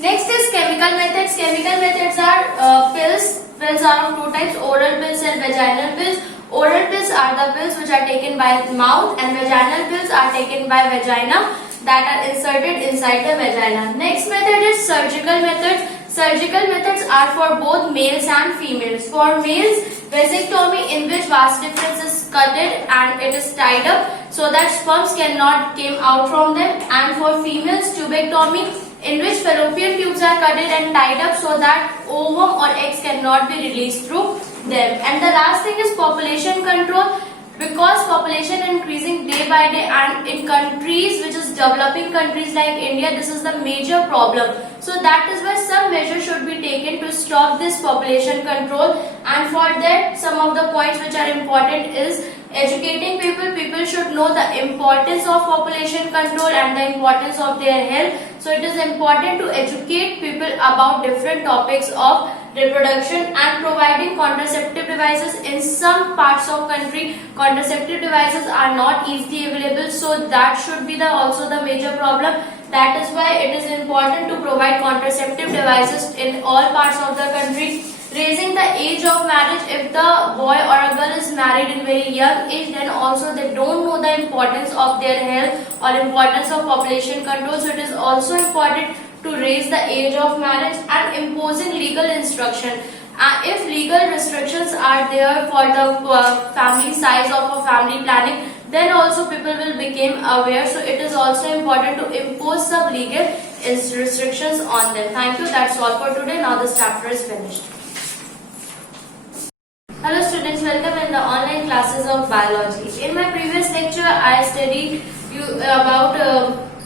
Next is chemical methods. Chemical methods are pills. Pills are of two types: oral pills and vaginal pills. Oral pills are the pills which are taken by mouth, and vaginal pills are taken by vagina, that are inserted inside the vagina. Next method is surgical methods. Surgical methods are for both males and females. For males, vasectomy, in which vas deferens is cutted and it is tied up so that sperms cannot come out from them. And for females, tubectomy, in which fallopian tubes are cutted and tied up so that ovum or eggs cannot be released through them. And the last thing is population control. Because population increasing day by day, and in countries which is developing countries like India, this is the major problem. So that is why some measures should be taken to stop this population control. And for that, some of the points which are important is educating people. People should know the importance of population control and the importance of their health. So it is important to educate people about different topics of reproduction, and providing contraceptive devices. In some parts of country, contraceptive devices are not easily available, so that should be also the major problem. That is why it is important to provide contraceptive devices in all parts of the country. Raising the age of marriage. If the boy or a girl is married in very young age, then also they don't know the importance of their health or importance of population control. So it is also important to raise the age of marriage. And imposing legal instruction. If legal restrictions are there for the family size of a family planning, then also people will become aware. So it is also important to impose some legal restrictions on them. Thank you. That's all for today. Now this chapter is finished. Hello students, welcome in the online classes of biology. In my previous lecture, I studied about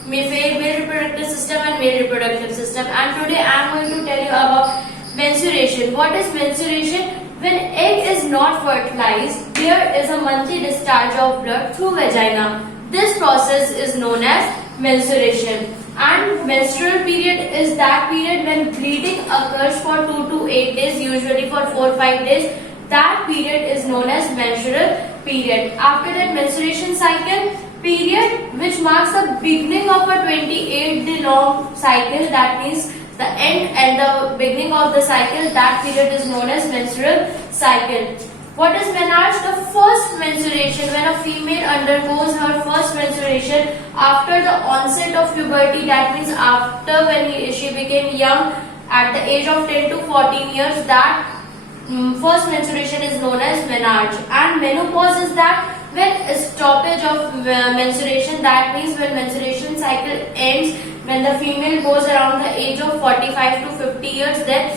male reproductive system and male reproductive system, and today I am going to tell you about menstruation. What is menstruation? When egg is not fertilized, there is a monthly discharge of blood through vagina. This process is known as menstruation. And menstrual period is that period when bleeding occurs for 2 to 8 days, usually for 4-5 days. That period is known as menstrual period. After that, menstruation cycle period, which marks the beginning of a 28-day long cycle. That means the end and the beginning of the cycle. That period is known as menstrual cycle. What is menarche? The first menstruation, when a female undergoes her first menstruation after the onset of puberty. That means after when she became young at the age of 10 to 14 years. That first menstruation is known as menarche. And menopause is that when stoppage of menstruation. That means when menstruation cycle ends, when the female goes around the age of 45 to 50 years, then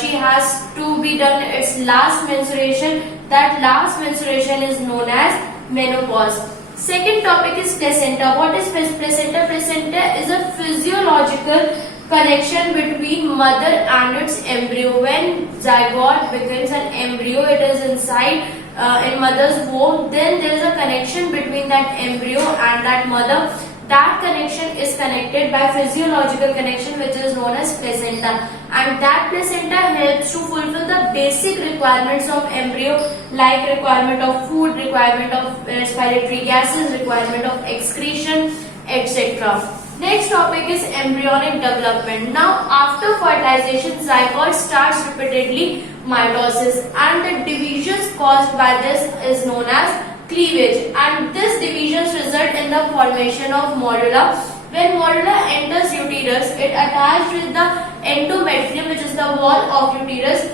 she has to be done its last menstruation. That last menstruation is known as menopause. Second topic is placenta. What is placenta? Placenta is a physiological connection between mother and its embryo. When zygote becomes an embryo, it is inside in mother's womb, then there is a connection between that embryo and that mother. That connection is connected by physiological connection, which is known as placenta. And that placenta helps to fulfill the basic requirements of embryo, like requirement of food, requirement of respiratory gases, requirement of excretion, etc. Next topic is embryonic development. Now, after fertilization, zygote starts repeatedly mitosis, and the divisions caused by this is known as cleavage. And this divisions result in the formation of morula. When morula enters uterus, it attached with the endometrium, which is the wall of uterus,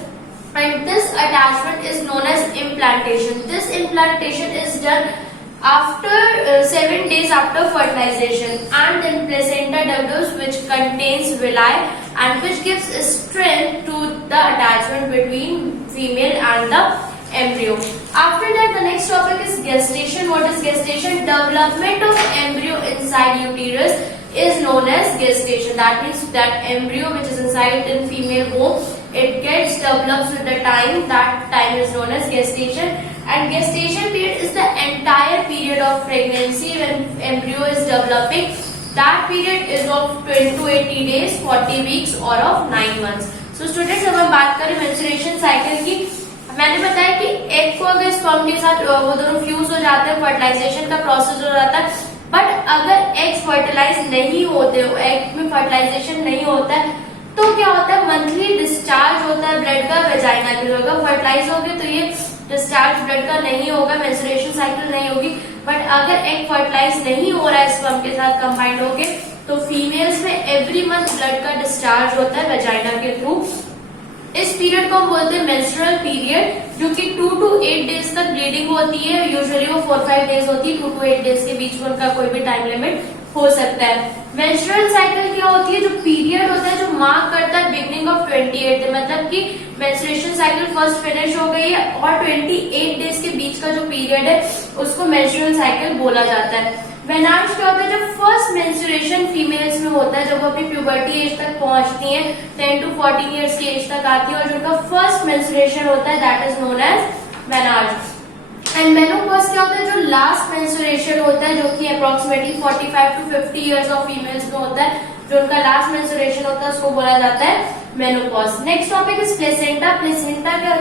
and this attachment is known as implantation. This implantation is done after 7 days after fertilization, and then placenta develops, which contains villi and which gives strength to the attachment between female and the embryo. After that, the next topic is gestation. What is gestation? Development of embryo inside uterus is known as gestation. That means that embryo which is inside in female womb, it gets develops with the time. That time is known as gestation. And gestation period is the entire period of pregnancy when embryo is developing. That period is of 20 to 80 days, 40 weeks or of 9 months. So students, अब हम बात करें menstruation cycle की, मैंने बताया कि egg को अगर स्पर्म के साथ वो दोनों फ्यूज हो जाते हैं, फर्टिलाइजेशन का प्रोसेस हो जाता है, बट अगर एग्स फर्टिलाइज नहीं होते, एग में फर्टिलाइजेशन नहीं होता है, तो क्या होता है, मंथली डिस्चार्ज होता है ब्लड का वेजाइना के थ्रू। अगर फर्टिलाइज हो गए तो ये डिस्चार्ज ब्लड का नहीं होगा, मेंस्ट्रुएशन साइकिल नहीं होगी। बट अगर एग फर्टिलाइज नहीं हो रहा है स्पर्म के साथ कंबाइंड होके, तो फीमेल्स में एवरी मंथ ब्लड का डिस्चार्ज होता है वेजाइना के थ्रू। इस पीरियड को हम बोलते हैं मेंस्ट्रुअल पीरियड, जो कि 2 to 8 डेज तक ब्लीडिंग होती है। यूजुअली वो 4-5 डेज होती है, 2 to 8 डेज के बीच में उनका कोई भी टाइम लिमिट हो सकता है। मेंस्ट्रुअल साइकिल क्या होती है, जो पीरियड होता है जो मार्क करता है बिगनिंग ऑफ 28 डे, मतलब कि मेंस्ट्रुएशन साइकिल फर्स्ट फिनिश हो गई है और 28 डेज के बीच का जो पीरियड है उसको मेंस्ट्रुअल साइकिल बोला जाता है। मेनार्ज क्या होता है, जब फर्स्ट मेंस्ट्रुएशन फीमेल्स में होता है, जब वो अपनी प्यूबर्टी एज तक पहुंचती हैं, 10 to 14 ईयर्स की एज तक आती है और जिनका फर्स्ट मेंस्ट्रुएशन होता है, that is known as menarche. And menopause क्या होता है, जो लास्ट मेंस्ट्रुएशन होता है, जो कि approximately 45 to 50 years of females में होता है, जो उनका लास्ट मेंस्ट्रुएशन होता है उसको बोला जाता है menopause. Next topic is placenta. Placenta क्या,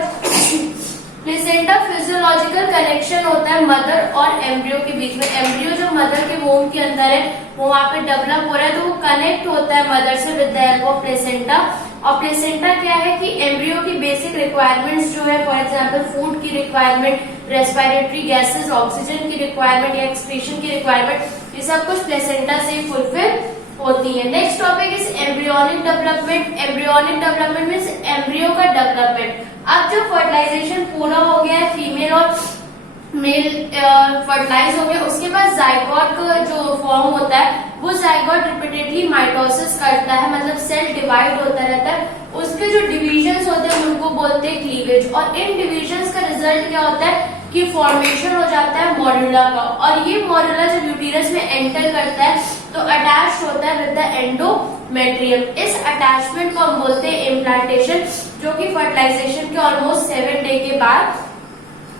प्लेसेंटा फिजियोलॉजिकल कनेक्शन होता है मदर और एम्ब्रियो के बीच में। एम्ब्रियो जो मदर के वोम के अंदर है वो वहां पे डेवलप हो रहा है, तो वो कनेक्ट होता है मदर से with the help of placenta. और प्लेसेंटा क्या है कि एम्ब्रियो की बेसिक रिक्वायरमेंट्स जो है, फॉर एग्जांपल फूड की रिक्वायरमेंट, रेस्पिरेटरी गैसेस, ऑक्सीजन की रिक्वायरमेंट या एक्सक्रीशन की रिक्वायरमेंट, ये सब कुछ प्लेसेंटा से फुलफिल होती है। Next topic is embryonic development. Embryonic development means embryo का डेवलपमेंट। अब जब फर्टिलाइजेशन पूरा हो गया है, फीमेल और मेल फर्टिलाइज हो गया, उसके बाद जाइगोट का जो फॉर्म होता है, वो जाइगोट रिपीटेडली माइटोसिस करता है, मतलब सेल डिवाइड होता रहता है। उसके जो डिविजन्स होते हैं उनको बोलते हैं क्लीवेज। और इन डिविजन्स का रिजल्ट क्या होता है कि फॉर्मेशन हो जाता है मॉड्यूला का। और ये मॉड्यूला जब यूटेरस में एंटर करता है तो अटैच होता है विद द एंडोमेट्रियम। इस अटैचमेंट को हम बोलते हैं इम्प्लांटेशन, जो कि फर्टिलाइजेशन के ऑलमोस्ट 7 डे के बाद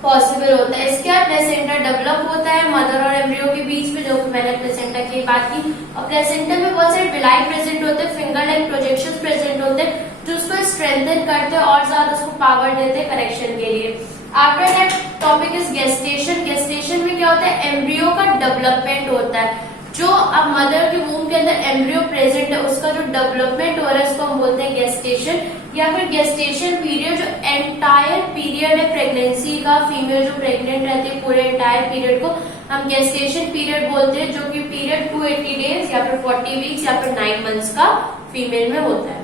पॉसिबल होता है। इसके बाद प्लेसेंटा डेवलप होता है मदर और एम्ब्रियो के बीच में, जो कि मैंने प्लेसेंटा की बात की। और प्लेसेंटा में बहुत सारे विलाई प्रेजेंट होते हैं, फिंगर लाइक प्रोजेक्शंस प्रेजेंट होते हैं, जो उसको स्ट्रेंथन करते हैं और ज्यादा उसको पावर देते हैं कनेक्शन के लिए। After that topic is gestation. Gestation में क्या होता है, एम्ब्रियो का डेवलपमेंट होता है। जो अब मदर के वूम के अंदर एम्ब्रियो प्रेजेंट है, उसका जो डेवलपमेंट हो रहा है उसको हम बोलते हैं गेस्टेशन, या फिर गेस्टेशन पीरियड। जो एंटायर पीरियड है प्रेगनेंसी का, फीमेल जो प्रेग्नेंट रहती है पूरे एंटायर पीरियड को हम गेस्टेशन पीरियड बोलते हैं, जो कि पीरियड 280 डेज या फिर 40 वीक्स या फिर 9 मंथ्स का फीमेल में होता है।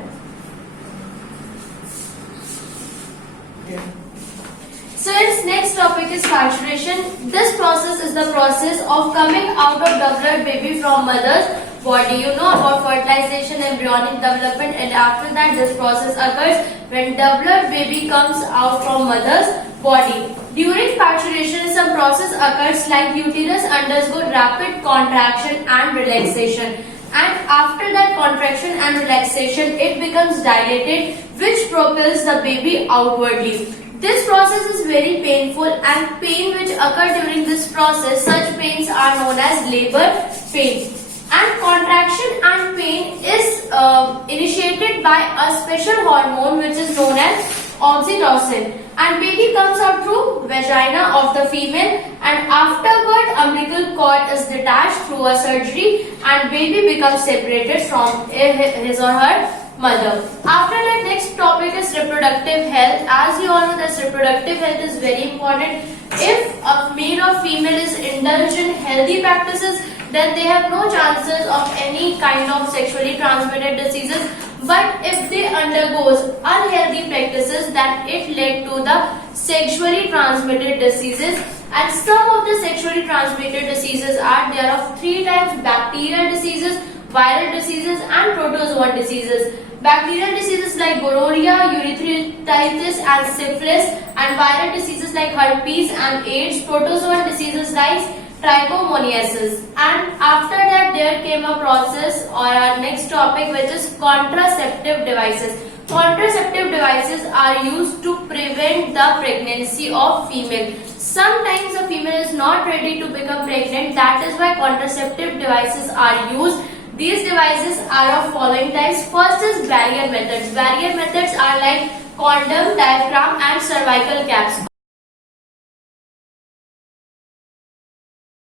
So its next topic is parturition. This process is the process of coming out of developed baby from mother's body. You know about fertilization, embryonic development, and after that this process occurs when developed baby comes out from mother's body. During parturition, some process occurs like uterus undergoes rapid contraction and relaxation. And after that contraction and relaxation, it becomes dilated, which propels the baby outwardly. This process is very painful, and pain which occur during this process, such pains are known as labor pain. And contraction and pain is initiated by a special hormone which is known as oxytocin, and baby comes out through vagina of the female, and afterward umbilical cord is detached through a surgery and baby becomes separated from his or her mother. After that, next topic is reproductive health. As you all know that reproductive health is very important. If a male or female is indulged in healthy practices, then they have no chances of any kind of sexually transmitted diseases. But if they undergoes unhealthy practices, then it led to the sexually transmitted diseases. And some of the sexually transmitted diseases are there of 3 types: bacterial diseases, viral diseases, and protozoan diseases. Bacterial diseases like gonorrhea, urethritis, and syphilis, and viral diseases like herpes and AIDS. Protozoan diseases like trichomoniasis. And after that, there came a process or our next topic, which is contraceptive devices. Contraceptive devices are used to prevent the pregnancy of female. Sometimes a female is not ready to become pregnant. That is why contraceptive devices are used. These devices are of following types. First is barrier methods. Barrier methods are like condom, diaphragm, and cervical caps.